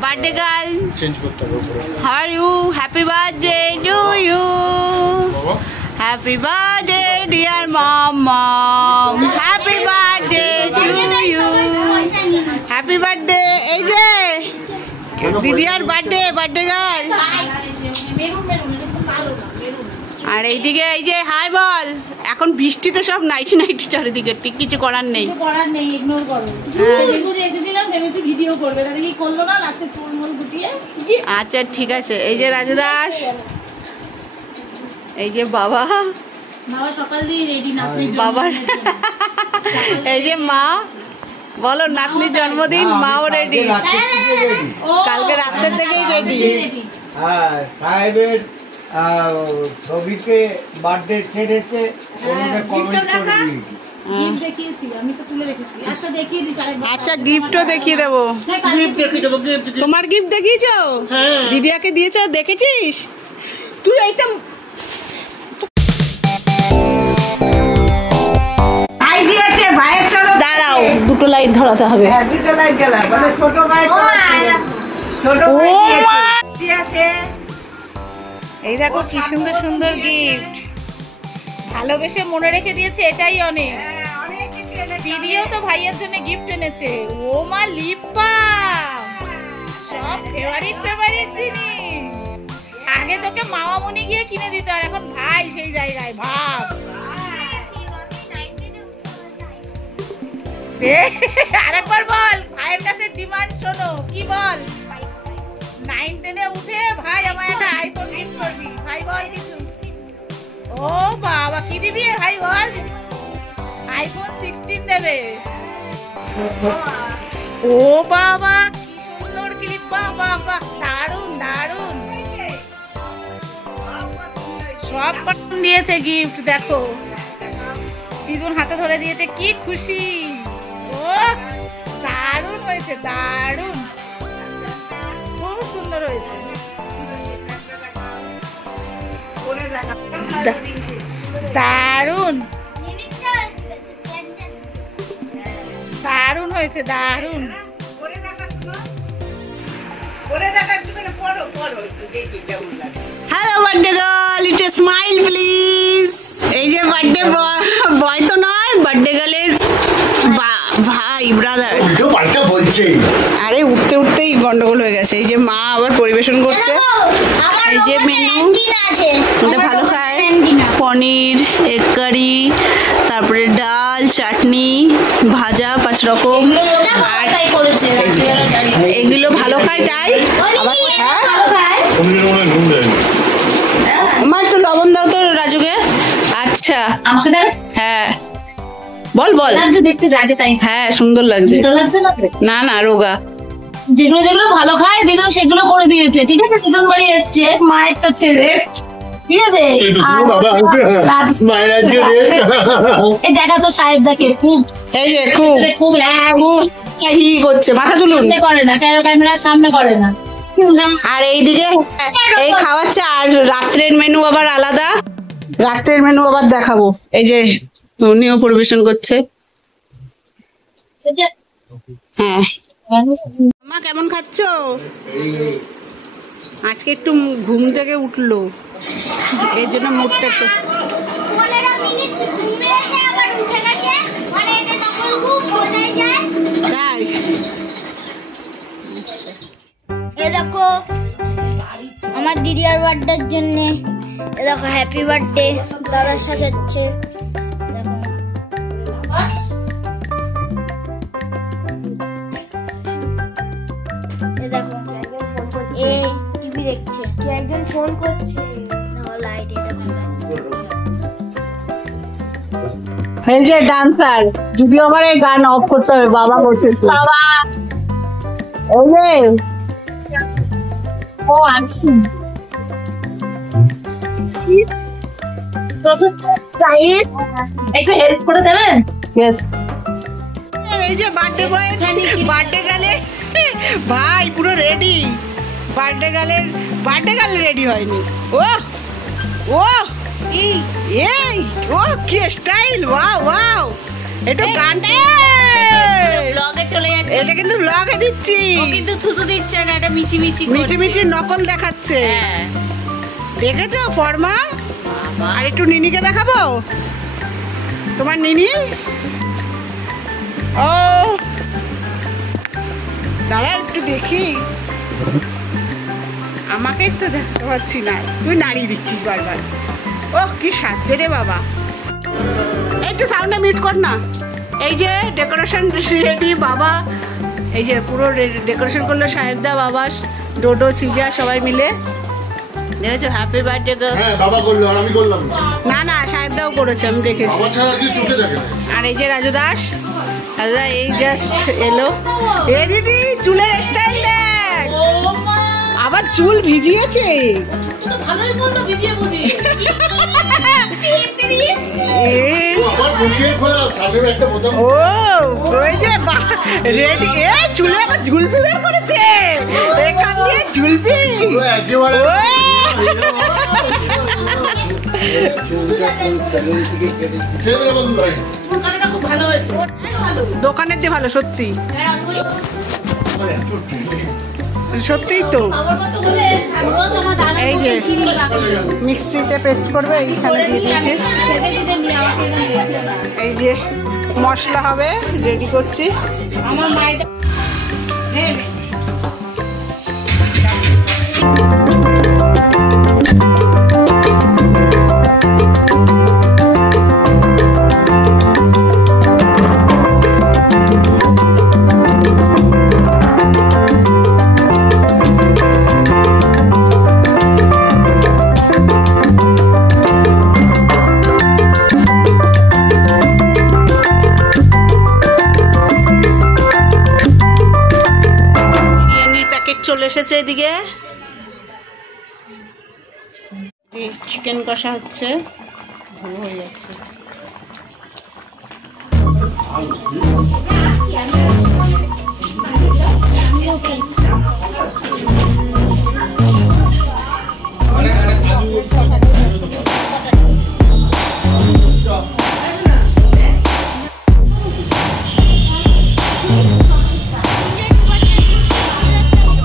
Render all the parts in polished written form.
Birthday girl how are you happy birthday to you happy birthday dear mom happy birthday to you happy birthday এই যে দিদি আর birthday girl আর এইদিকে এই যে high বল এখন বৃষ্টিতে সব নাইটি চারিদিকে ঠিক কিছু করার নেই ইগনোর করো এসেছিলাম ভেবেছি ভিডিও করবে তাহলে কি করলো না লাস্টে চুলমুল গুটিয়ে আচ্ছা ঠিক আছে এই যে রাজু দাস এই যে বাবা সকাল দিয়ে রেডি নাতনির বাবার এই যে মা বলো নাতনির জন্মদিন মাও রেডি কালকে রাতের থেকেই রেডি হ্যাঁ সাহেবের ছবিতে বার্থডে ছেড়েছে আচ্ছা গিফটও দেখিয়ে দেবো তোমার গিফট দেখিয়েছো দিদিয়াকে দিয়েছো দেখেছিস তুই এইটা দাঁড়াও দুটো লাইট ধরাতে হবে এই দেখো কি সুন্দর সুন্দর গিফট ভালোবেসে মনে রেখে দিয়েছে এটাই অনেক দিদিও তো ভাইয়ের জন্য গিফট এনেছে ও মা লিপ বাম সব ফেভারিট জিনিস আগে তোকে মামামণি গিয়ে কিনে দিত আর এখন ভাই সেই জায়গায় ভাব আরেকবার বল ভাইয়ের কাছে ডিমান্ড শোনো কি বল 9-10 উঠে ভাই আমার একটা আইফোন গিফট করবি ভাই বল কিছু ও বাবা কি দিবি ভাই বল আইফোন 16 দেবে ও বাবা কি সুন্দর ক্লিপ বাবা দারুন দারুন সব পছন্দ দিয়েছে গিফট দেখো দিদুন হাতে ধরে দিয়েছে কি খুশি ও দারুন হয়েছে দারুন খুব সুন্দর হয়েছে দারুন দারুন হয়েছে দারুন hello birthday girl it smile please এই যে বার্থডে বয় তো নয় বার্থডে গার্লের ভাই ব্রাদার বলছে আরে উঠতে উঠতেই গন্ডগোল হয়ে গেছে এই যে মা আবার পরিবেশন করছে এই যে মেনু এটা ভালো খায় পনির এগ কারি তারপরে ডাল চাটনি ভাজা 5 রকম আর এগুলো ভালো খায় তাই মা একটু লবণ দাও তো রাজুকে আচ্ছা হ্যাঁ বল হ্যাঁ সুন্দর লাগছে না না রোগা যেগুলো যেগুলো ভালো খায় দিদুন সেগুলো করে দিয়েছে ঠিক আছে দিদুন বাড়ি এসছে মায়ের কাছে রেস্ট ঠিক আছে এই দেখা তো সাহেব দেখে খুব এই যে খুব করছে মাথা তুলুন করে না ক্যামেরার সামনে করে না আর এইদিকে এই খাওয়াচ্ছে আর রাত্রের মেনু আবার আলাদা রাত্রের মেনু আবার দেখাবো এই যে উনিও পরিবেশন করছে হ্যাঁ মা কেমন খাচ্ছ আজকে একটু ঘুম থেকে উঠলো এর জন্য মুডটা একটু দেখো আমার দিদি আর বার্থডের জন্য দেখো হ্যাপি বার্থডে দাদা সাজাচ্ছে দেখো টিভি দেখছে একজন ফোন করছে লাইট এই যে ডান্সার যদি আমার এই গান অফ করতে হবে বাবা বলছে বাবা এই যে ও আমি একটু হেল্প করে দেবেন ইয়েস এই যে বার্থডে বয় বার্থডে গেলে ভাই পুরো রেডি বার্থডে গার্ল রেডি হয়নি ও এই ও কি স্টাইল ওয়াও একটু গানটা ব্লগে চলে যাচ্ছে। এটা কিন্তু ব্লগে দিচ্ছি। ও কিন্তু থুতু দিচ্ছে না, এটা মিচি মিচি মিচি মিচি নকল দেখাচ্ছে। হ্যাঁ দেখেছো ফর্মা? বাবা। আর একটু নিনিকে দেখাবো, তোমার নিনি। ও দাঁড়া একটু দেখি, আমাকে একটু দেখতে পাচ্ছি না, তুই নাড়িয়ে দিচ্ছিস বারবার। ও কি সাজছে রে বাবা, একটু সাউন্ডে মিউট কর না। এই যে ডেকোরেশন রেডি বাবা, এই যে পুরো ডেকোরেশন করলো সাহেবদা, বাবা, ডোডো, সিজা সবাই মিলে। দেখেছো হ্যাপি বার্থডে গার্ল। হ্যাঁ বাবা করলো আর আমি করলাম না না সাহেবদাও করেছে, আমি দেখেছি। আমার ছাড়া কি চোখে দেখে না। আর এই যে রাজু দাস, রাজু দা এই জাস্ট এলো। এ দিদি চুলের স্টাইল দেখ, আবার চুল ভিজিয়েছে। ভালোই বললো ভিজিয়ে বুঝিয়ে। আমার বুঝিয়ে খোলা সামনে একটা বোতাম। ও ওই যে রেডি, এ চুলে আবার ঝুলপি বের করেছে, এখান দিয়ে ঝুলপি। একেবারে খুব ভালো হয়েছে। দোকানের দিয়ে ভালো, সত্যি সত্যিই তো। এই যে মিক্সিতে পেস্ট করবে, এইখানে দিয়ে দিয়েছি। এই যে মশলা হবে, রেডি করছি। আমার মায়ের চলে এসেছে এদিকে, চিকেন কষা হচ্ছে, ভালো হয়ে যাচ্ছে।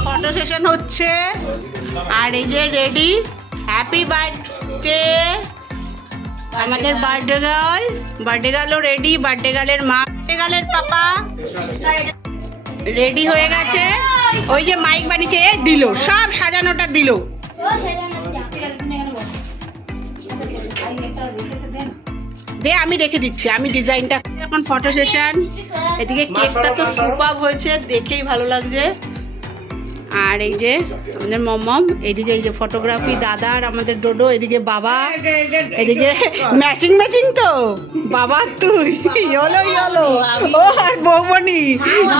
ফটো সেশন হচ্ছে, আর এই যে রেডি, হ্যাপি বার্থডে আমাদের বার্থডে গার্লও রেডি, বার্থডে গার্লের মা, বার্থডে গার্লের পাপা রেডি হয়ে গেছে। ওই যে মাইক বানিয়েছে, এই দিল, সব সাজানোটা দিল। দে আমি রেখে দিচ্ছি, আমি ডিজাইনটা। এখন ফটো সেশন, এদিকে কেকটা তো সুপার হয়েছে, দেখেই ভালো লাগছে। আর এই যে আমাদের মম, এদিকে এই যে ফটোগ্রাফি দাদা আর আমাদের ডোডো, এদিকে বাবা, এদিকে ম্যাচিং ম্যাচিং তো বাবা, তুই ইয়েলো ইয়েলো, ও আর বৌমনি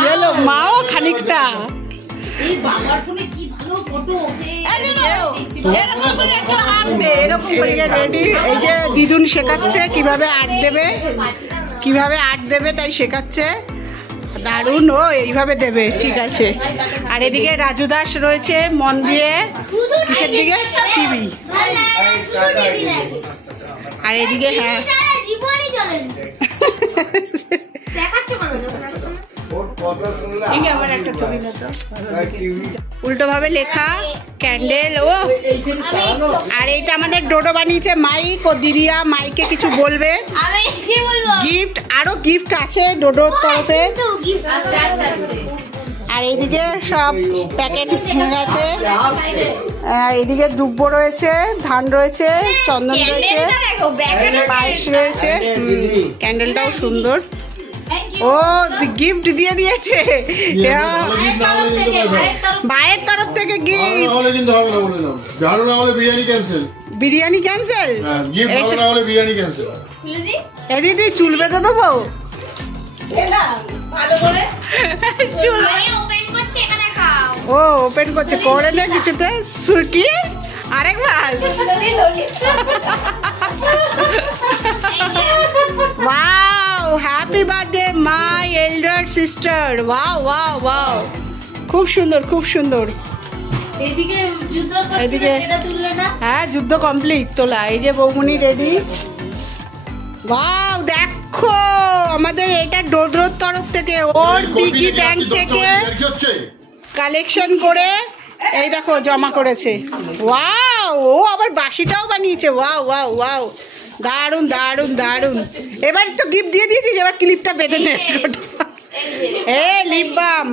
ইয়েলো, মাও খানিকটা। এরকম রেডি। এই যে দিদুন শেখাচ্ছে কিভাবে আর্ট দেবে, তাই শেখাচ্ছে। দারুণ, ও এইভাবে দেবে, ঠিক আছে। আর এদিকে রাজু দাস রয়েছে মন দিয়ে, কিসের দিকে, টিভি। আর এদিকে হ্যাঁ আমার একটা ছবি উল্টো ভাবে লেখা ক্যান্ডেল। ও আর এইটা আমাদের ডোডো বানিয়েছে মাইক, ও দিদিয়া মাইকে কিছু বলবে। গিফট, আরো গিফট আছে ডোডোর তরফে। আর এইদিকে সব প্যাকেট হয়ে গেছে। এইদিকে দুব্বো রয়েছে, ধান রয়েছে, চন্দন রয়েছে, পায়েস রয়েছে। ক্যান্ডেলটাও সুন্দর। ও গিফট দিয়ে দিয়েছে ভাইয়ের তরফ থেকে গিফট। বিরিয়ানি ক্যান্সেল, দিদি চুল বেঁধে দেবো। চুল ও ওপেন করছে, করে না কিছুতে কি আরেকবার। Wow, happy birthday my elder sister. Wow wow wow, খুব সুন্দর খুব সুন্দর। এদিকে যুদ্ধ করছিল, এদিকে সেটা তুললে না? হ্যাঁ যুদ্ধ কমপ্লিট, তোলা। এই যে বৌমনি রেডি। ওয়াও দেখো আমাদের এটা ডোড্রোর তরফ থেকে ওর পিগি ব্যাংক থেকে কালেকশন করে এই দেখো জমা করেছে। ওয়াও, ও আবার বাসিটাও বানিয়েছে। ওয়াও ওয়াও ওয়াও, দারুন দারুন দারুন। এবার তো গিফট দিয়ে দিয়েছিস, এবার ক্লিপটা বেঁধে নে। এ লিপ বাম,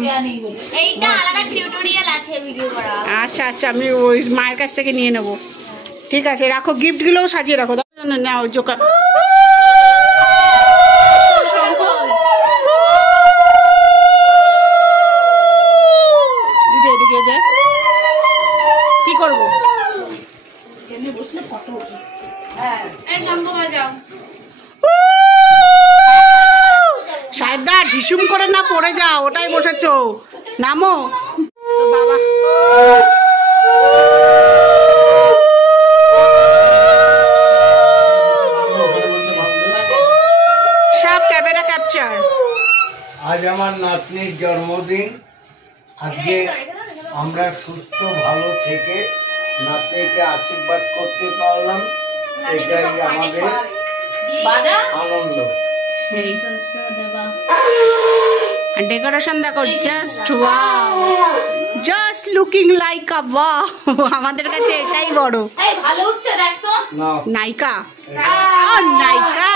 এইটা আলাদা টিউটোরিয়াল আছে ভিডিও করা। আচ্ছা আচ্ছা, আমি ওই মায়ের কাছ থেকে নিয়ে নেবো। ঠিক আছে, রাখো, গিফটগুলোও সাজিয়ে রাখো। না ওই জোকা দিদি এদিকে দে। কি করবো? এই শঙ্খ বাজাও। সাহেবদা ঢিসুম করে না পড়ে যাও, ওটাই বসেছো, নামো। তো বাবা সব ক্যামেরা ক্যাপচার। আজ আমার নাতনির জন্মদিন। আজকে আমরা সুস্থ ভালো থেকে নাতনিকে আশীর্বাদ করতে পারলাম, এটাই আমাদের আনন্দ। ডেকোরেশন দেখো, just wow, just looking like আ ওয়াও। আমাদের কাছে এটাই বড়। ভালো উঠছে দেখ তো। নায়িকা, ও নায়িকা,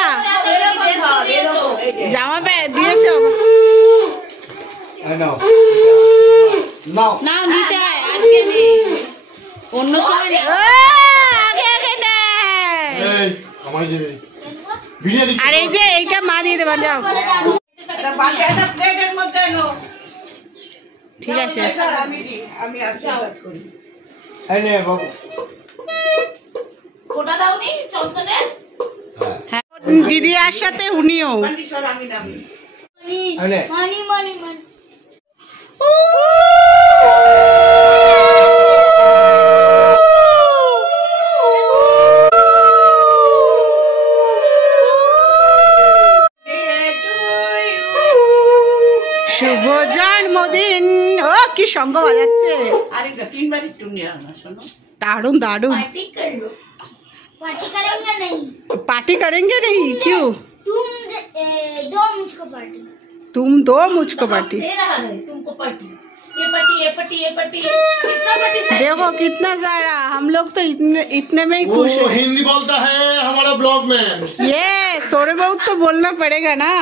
জামা প্যান্ট দিয়েছো। নাও নাও না নিতে হয়, আজকে নেই, অন্য সময় নেই। আগে আগে নে। আর এই যে এইটা মা দিয়ে দেবেন, যাও। ঠিক আছে, এই নে বাবু। ওটা দাওনি চন্দনের? হ্যাঁ, দিদি আর সাথে উনিও। মানি মানি মানি মানি। শুভ জন্মদিন। ও কি সঙ্গ বাজাচ্ছে, দারুন দারুন। पार्टी करेंगे नहीं? पार्टी करेंगे नहीं, क्यों? तुम दो मुझको पार्टी। तुम दो मुझको पार्टी। दे रहा है तुमको पार्टी। ये पार्टी ये पार्टी ये पार्टी, कितना पार्टी चाहिए? देखो कितना सारा, हम लोग तो इतने में ही खुश वो हैं। हिंदी बोलता है हमारा ब्लॉग में। ये थोड़े बहुत तो बोलना पड़ेगा ना,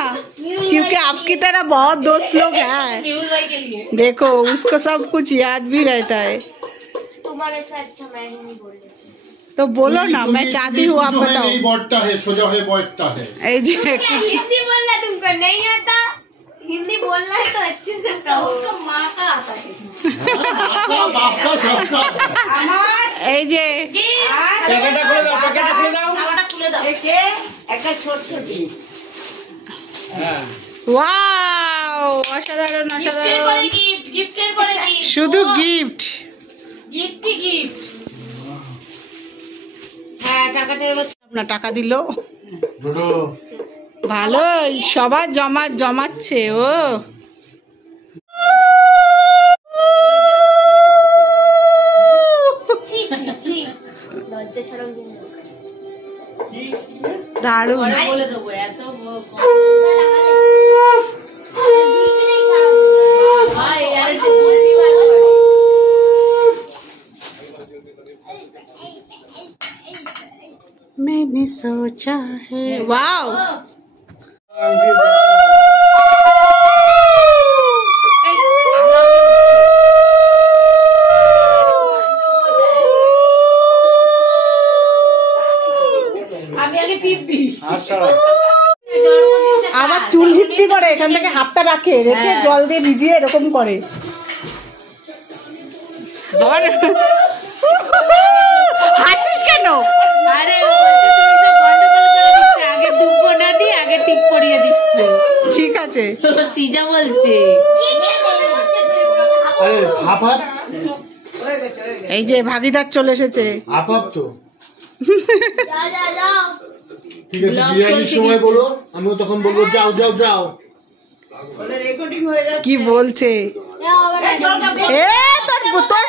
क्योंकि आपकी तरह बहुत दोस्त लोग हैं। म्यूल भाई के लिए। देखो उसको सब कुछ याद भी रहता है, तुम्हारे से अच्छा मैं ही नहीं बोल रही। तो बोलो ना, मैं चाहती हूँ आप बताओ। नहीं बैठता है, सोजा है बैठता है। ए जे हिंदी बोलना तुमको नहीं आता? हिंदी बोलना है तो अच्छे से कहो। उसका माँ का आता है। बाप का सबका। এই যে প্যাকেটটা খুলে দাও, প্যাকেটটা খুলে দাও। খাবারটা খুলে দাও। একটা ছোট ছোট। হ্যাঁ, ওয়াও, অসাধারণ গিফটের অসাধারণ, পরে গিফট, গিফটের পরে গিফট। শুধু গিফট। গিফটই গিফট। হ্যাঁ, টাকাটা এবার আপনার টাকা দিল, ডোডো ভালোই সবার জমাচ্ছে ও। ছি ছি ছি লজ্জা সরম দিন। দারুণ। পরে বলে দেবো, এত ভাই আরে তো বলবি ভালো। मैंने सोचा है, वाओ, আমি আগে টিপ দিই। আচ্ছা আবার চুল হিপ্পি করে, এখান থেকে হাতটা রাখে, রেখে জল দিয়ে ভিজিয়ে এরকম করে। জ্বর হাসিস কেন? আরে ও বলছে তুমি সব গন্ডগোল করে দিচ্ছে, আগে দুব্বো না দিয়ে আগে টিপ করিয়ে দিচ্ছে। ঠিক আছে, তো সিজা বলছে আরে হাফ হাফ এই যে ভাগিদার চলে এসেছে। হাফ হাফ তো যাও যাও যাও। ঠিক আছে, বিরিয়ানির সময় বলো, আমিও তখন বলবো যাও যাও যাও। কি বলছে? যাও আবার এ তোর তোর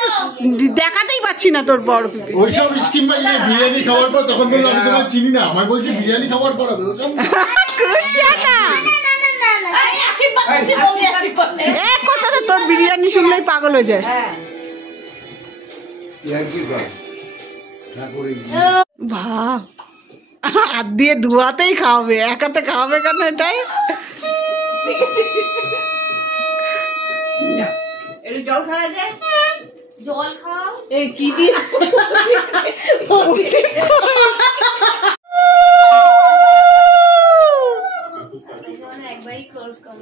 দেখাতেই পাচ্ছি না তোর বড় পিপি। ওইসব স্কিম বাজলে বিরিয়ানি খাওয়ার পর তখন বললো আমি তোমার চিনি না, আমার বলছে বিরিয়ানি খাওয়ার পর হবে ওসব না। খুশি না? না এক কথাটা তোর বিরিয়ানি শুনলেই পাগল হয়ে যায়। ভাব হাত দিয়ে ধোয়াতেই খাওয়াবে, এক হাতে খাওয়াবে কেন এটাই? জল খাওয়া যায়, জল খাও। এই কি দিয়ে একবারই ক্লোজ করো।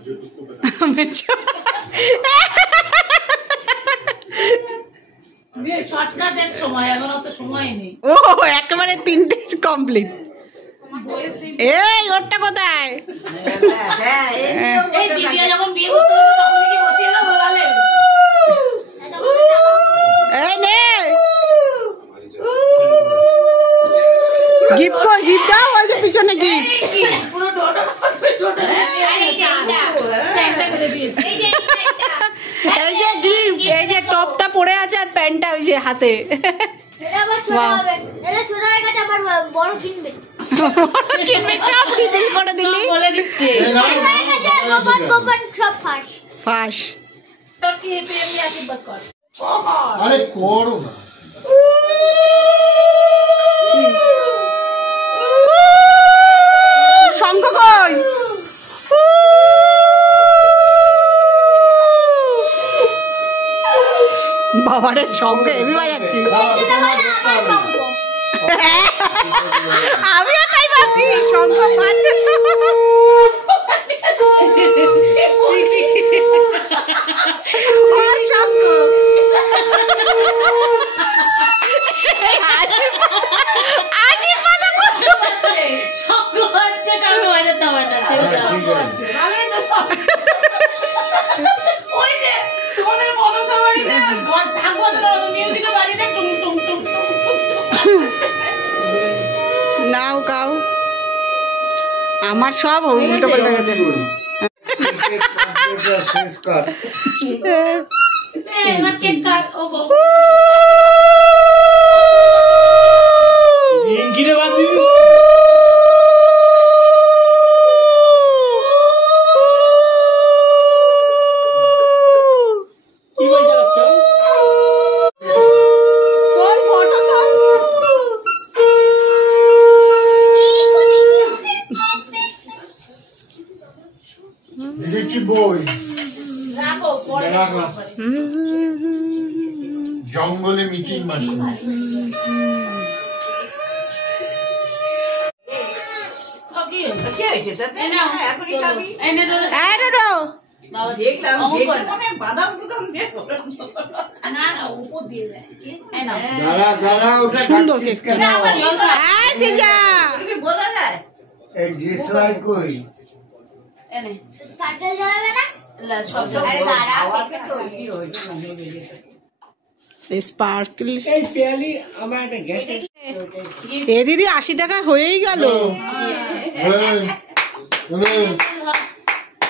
শর্টকাটের সময়, এখন অত সময় নেই। ও একেবারে 3টে কমপ্লিট। এই ওরটা কোথায়? এই দিদিয়া যখন বিয়ে করতে হবে তখন কি বসিয়ে দাও বলালে? এই নে গিফট কর, গিফট দাও। ওই যে পিছনে গিফট। পুরো ডোডো আর এই যে এইটা, প্যান্টটা করে দিয়েছে। এই যে এইটা, এই যে গিফট, এই যে টপটা পরে আছে আর প্যান্টটা ওই যে হাতে। এটা আবার ছোট হবে। এটা ছোট হয়ে গেছে, আবার বড় কিনবে। কিনবে সব দিদি করে দিলি। বলে দিচ্ছে হয়ে গেছে, গোপন গোপন সব ফাঁস। ফাঁস। তোর কি তুই এমনি আশীর্বাদ কর। আরে করো না। শঙ্খ কই? বাবারে শঙ্খ এমনি বাজাচ্ছি। সেটা হলো আমার শঙ্খ। আমিও তাই ভাবছি, শঙ্খ বাজছে তো। ওর শঙ্খ। আশীর্বাদ করতে শঙ্খ হচ্ছে কারণ বাজাতে আমার না ছেলেটা। ভালোই তো সব। ওই যে তোমাদের মনসা বাড়িতে ঘর ঠাকুর মিউজিকের বাড়িতে টুম টুম টুম টুম টুম টুম। নাও কাউ। আমার সব উল্টো পাল্টা গেছে। শেষ কাট। এবার কেক কাট। ও বাবা। ইঞ্জিনে বাদ দিবি? কি বাজাচ্ছ? তোর ফটো তো দেখছি বই রাখো পরে রাখলাম। জঙ্গলে মিটিং মাসে কি হয়েছে তাতে? এখনই খাবি? এনে ধরে আরে বাবা দেখলাম অমন করে। দেখলাম মানে বাদাম বুদাম দিয়ে না না উপর দিয়ে দেয়। এই নাও। দাঁড়া দাঁড়া, ওটা সুন্দর কাটছিস কেক। কেন? হ্যাঁ সিজা। কি বোঝা যায়? এই ডিসলাই কই? এনে স্পার্কেল জ্বালাবে না? লা সব আরে দাঁড়া। হাওয়াতে তো কি হয়েছে না নেবে যেটা। স্পার্কল। এই পেয়ালি আমার একটা গ্যাস এ দিদি 80 টাকা হয়েই গেল।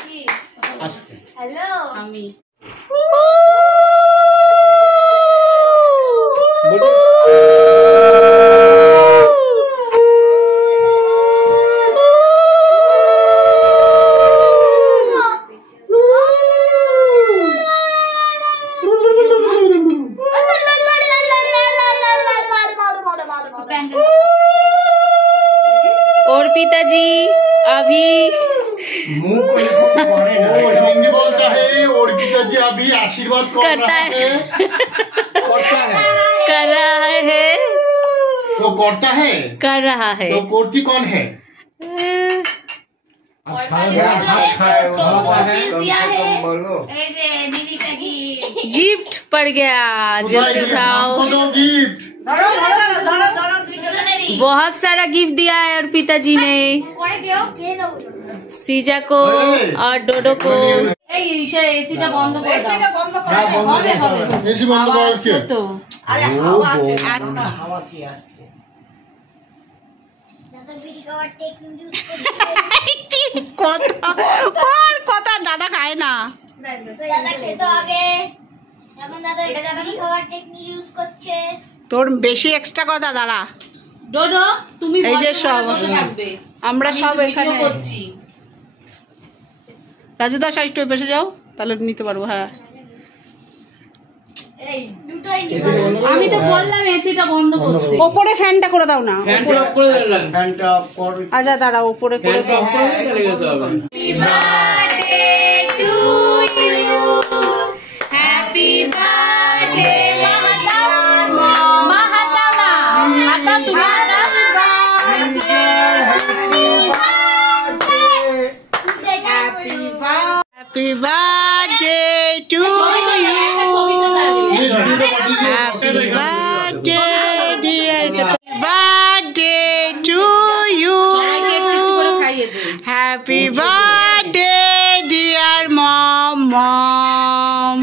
কি? হ্যালো। আমি अर्पिता जी अभी मुंह को पड़े ना। वो हिंदी बोलता है और पिताजी अभी आशीर्वाद करता है करता है। कर रहा है वो करता है कर रहा है तो करती कौन है? अब सारा हाथ खाए होता है, कम दिया से है। कम बोलो। এই যে দিদিটা কি गिफ्ट पड़ गया जल्दी उठाओ दो गिफ्ट। ধরো ধরো ধরো ধরো দুজনেরই। बहुत सारा गिफ्ट दिया है अर्पिता जी ने পরে কেউ খেয়ে নেবো। सीजा को और डोडो को एसीটা বন্ধ করে দাও এটা বন্ধ হ্যাঁ, করে বন্ধ হবে হবে। করতে হবে। এসি বন্ধ করা হচ্ছে। তো আরে হাওয়া আসছে না, আচ্ছা। হাওয়া কি আসছে? দাদা বিড়ি খাওয়ার টেকনিক ইউজ করছে। কথা ওর কথা দাদা খায় না। দাদা খেতো আগে, এখন দাদা বিড়ি খাওয়ার টেকনিক ইউজ করছে। তোর বেশি এক্সট্রা কথা দাঁড়া। ডোডো তুমি এই যে বসে সব। বসে থাকবে আমরা আমি সব তো ভিডিও এখানে। করছি রাজু দাস একটু ওই পাশে যাও, তাহলে নিতে পারবো। হ্যাঁ দুটোই আমি তো বললাম এসিটা বন্ধ করতে। ওপরে ফ্যানটা করে দাও না। ফ্যানটা অফ করে দিলাম, ফ্যানটা অফ করে আচ্ছা দাঁড়া, ওপরে করে ফ্যানটা দাও। অফ করে চলে যেতে হবে। হ্যাপি বার্থডে মা হাতাও না, হাতাও তুমি হাতাও। Happy birthday to you, happy birthday dear, birthday to you, happy birthday dear mom, mom,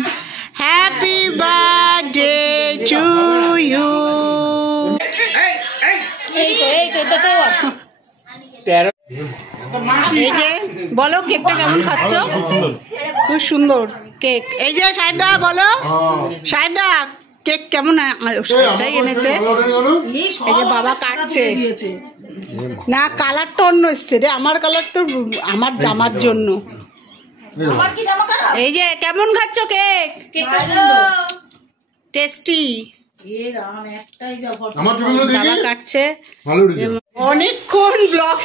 happy birthday to you. এই তো এটাতেও আছে। এই যে বলো কেকটা কেমন খাচ্ছ? খুব সুন্দর কেক। এই যে সাহেবদা বলো, সাহেবদা কেক কেমন? সাহেবদাই এনেছে। এই যে বাবা কাটছে। না কালারটা অন্য এসছে রে, আমার কালার তো আমার জামার জন্য। এই যে কেমন খাচ্ছ কেক? টেস্টি। আমার ছবিগুলো দেখি বাবা কাটছে। ভালো উঠেছে। অনেকক্ষণ ব্লগ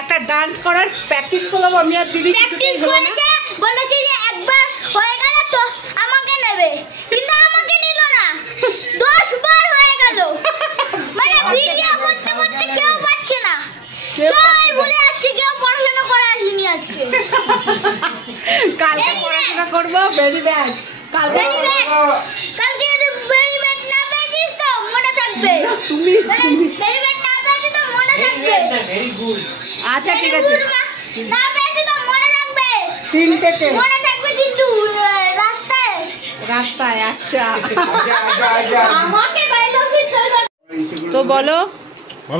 একটা ডান্স করার প্র্যাকটিস করলাম আমি আর দিদি। প্র্যাকটিস করেছে, বলেছে যে একবার হয়ে গেল তো আমাকে নেবে, কিন্তু আমাকে নিল না। 10 বার হয়ে গেল, মানে ভিডিও করতে করতে কেউ পাচ্ছে না, সবাই ভুলে যাচ্ছে, কেউ পড়াশোনা করে আসেনি আজকে। কালকে পড়াশোনা করবো, ভেরি ব্যাড। কালকে ভেরি ব্যাড, কালকে যদি ভেরি ব্যাড না পেয়েছিস তো মনে থাকবে, তুমি ভেরি ব্যাড না পেয়েছিস তো মনে থাকবে। Very good. আচ্ছা ঠিক আছে, না পেয়েছিস তো মনে থাকবে, তিনটেতে মনে থাকবে কিন্তু রাস্তায়। রাস্তায়। আচ্ছা আচ্ছা আমাকে ডায়লগ দিতে হবে। তো বলো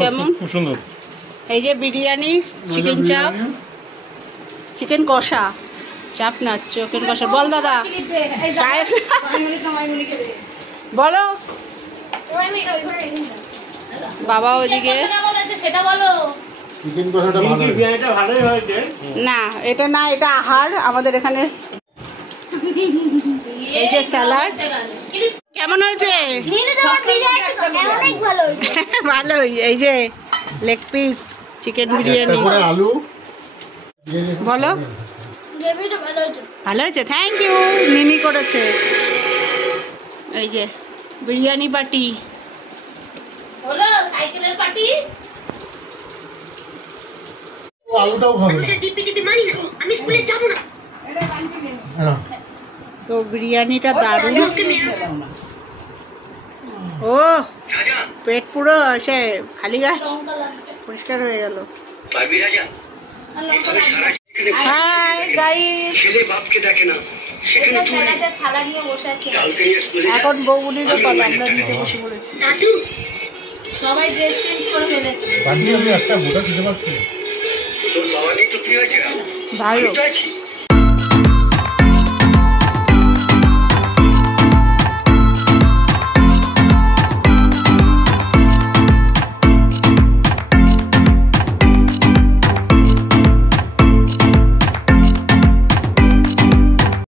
কেমন? খুব সুন্দর। এই যে বিরিয়ানি, চিকেন চাপ, চিকেন কষা, চাপ না চিকেন কষা। বল দাদা সাহেব বলো। বাবা ওদিকে সেটা বলো। চিকেন কষাটা ভালো হয়েছে। বিরিয়ানিটা ভালোই হয়েছে। না এটা না, এটা আহার আমাদের এখানে। এই যে স্যালাড কেমন হয়েছে? নিনু তোমার বিরিয়ানি অনেক ভালো হয়েছে। ভালোই। এই যে লেগ পিস চিকেন বিরিয়ানি। তারপরে আলু। বলো গ্রেভিটা ভালো হয়েছে। ভালো হয়েছে, থ্যাংক ইউ। মিনি করেছে। এই যে বিরিয়ানি পার্টি হলো সাইকেলের পার্টি। আলুটাও খাবে না। তো বিরিয়ানিটা দারুণ। ও পেট পুরো সে খালি গায়ে পরিষ্কার হয়ে গেল। হাই গাইস, থালা নিয়ে বসে আছে, এখন বৌমনিরও পালা, আমরা নিচে বসে পড়েছি। সবাই ড্রেস চেঞ্জ করে ফেলেছে। বাকি আমি একটা গোটা দিতে পারছি। ভালো